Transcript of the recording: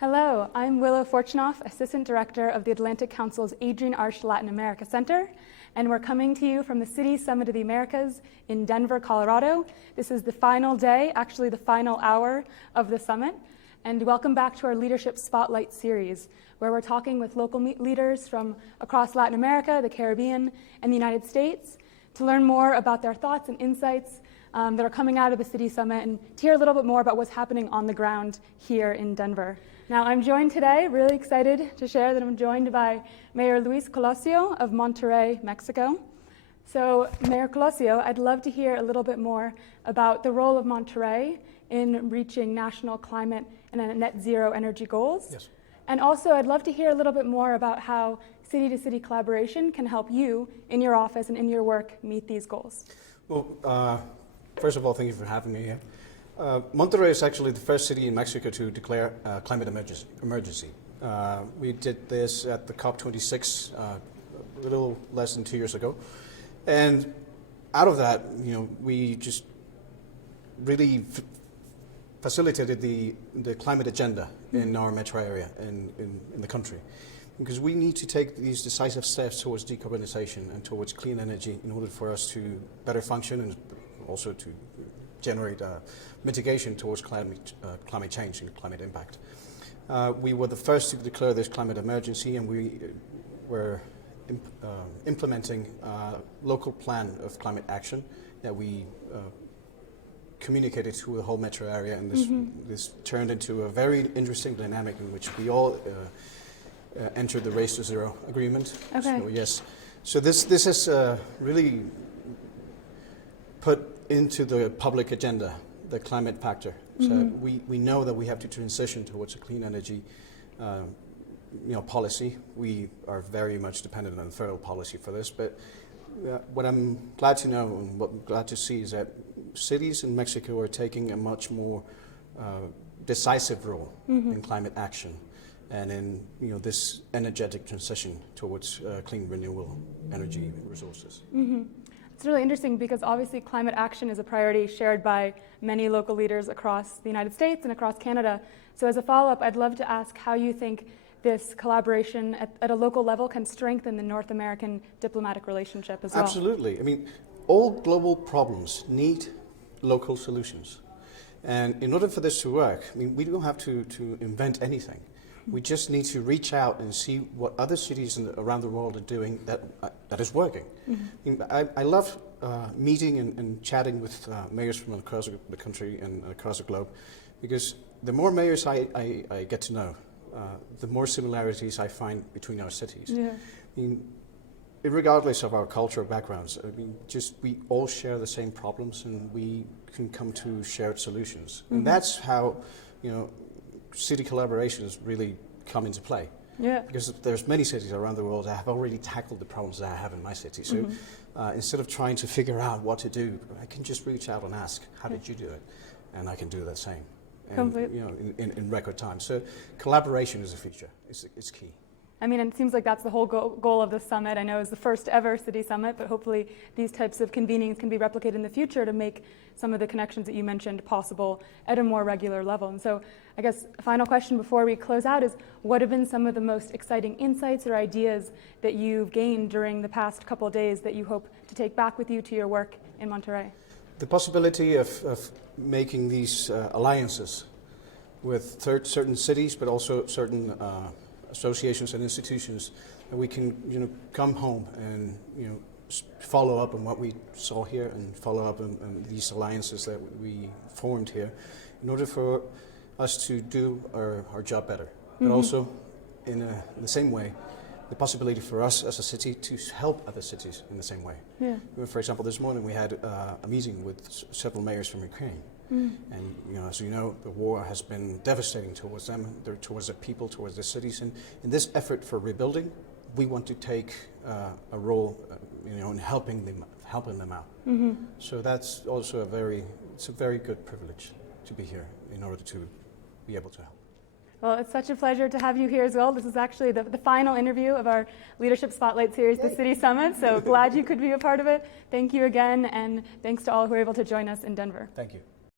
Hello, I'm Willow Fortunoff, Assistant Director of the Atlantic Council's Adrian Arch Latin America Center, and we're coming to you from the City Summit of the Americas in Denver, Colorado. This is the final day, actually the final hour of the summit, and welcome back to our Leadership Spotlight series, where we're talking with local leaders from across Latin America, the Caribbean, and the United States to learn more about their thoughts and insights that are coming out of the City Summit and to hear a little bit more about what's happening on the ground here in Denver. Now, I'm joined today, really excited to share that I'm joined by Mayor Luis Colosio of Monterrey, Mexico. So, Mayor Colosio, I'd love to hear a little bit more about the role of Monterrey in reaching national climate and net zero energy goals. Yes. And also, I'd love to hear a little bit more about how city-to-city collaboration can help you in your office and in your work meet these goals. Well, first of all, thank you for having me here. Monterrey is actually the first city in Mexico to declare climate emergency. We did this at the COP26 a little less than 2 years ago. And out of that, we just really facilitated the climate agenda in our metro area in the country. Because we need to take these decisive steps towards decarbonization and towards clean energy in order for us to better function and also to generate mitigation towards climate change and climate impact. We were the first to declare this climate emergency, and we were implementing a local plan of climate action that we communicated to the whole metro area, and this turned into a very interesting dynamic in which we all entered the Race to Zero agreement. Okay. So, yes. So this has really put into the public agenda the climate factor. So we know that we have to transition towards a clean energy policy. We are very much dependent on federal policy for this, but what I'm glad to know and what I'm glad to see is that cities in Mexico are taking a much more decisive role in climate action and in this energetic transition towards clean renewable energy resources. It's really interesting because obviously climate action is a priority shared by many local leaders across the United States and across Canada. So as a follow-up, I'd love to ask how you think this collaboration at a local level can strengthen the North American diplomatic relationship as well. Absolutely. I mean, all global problems need local solutions. And in order for this to work, we don't have to invent anything. We just need to reach out and see what other cities around the world are doing that is working. I love meeting and chatting with mayors from across the country and across the globe, because the more mayors I get to know, the more similarities I find between our cities. Yeah. Regardless of our cultural backgrounds, we all share the same problems, and we can come to shared solutions. And that's how, city collaborations really come into play. Yeah. Because there's many cities around the world that have already tackled the problems that I have in my city. So instead of trying to figure out what to do, I can just reach out and ask, how did you do it? And I can do the same. And, in record time. So collaboration is a feature. It's key. I mean, it seems like that's the whole goal of the summit. I know it's the first ever city summit, but hopefully these types of convenings can be replicated in the future to make some of the connections that you mentioned possible at a more regular level. And so I guess a final question before we close out is, what have been some of the most exciting insights or ideas that you've gained during the past couple of days that you hope to take back with you to your work in Monterrey? The possibility of making these alliances with certain cities, but also certain associations and institutions, that we can come home and follow up on what we saw here and follow up on these alliances that we formed here in order for us to do our job better. But also in the same way, the possibility for us as a city to help other cities in the same way. Yeah. For example, this morning we had a meeting with several mayors from Ukraine. And as you know, the war has been devastating towards them, towards the people, towards the cities. And in this effort for rebuilding, we want to take a role, in helping them out. So that's also a very good privilege to be here in order to be able to help. Well, it's such a pleasure to have you here as well. This is actually the final interview of our Leadership Spotlight series, the City Summit, so glad you could be a part of it. Thank you again, and thanks to all who were able to join us in Denver. Thank you.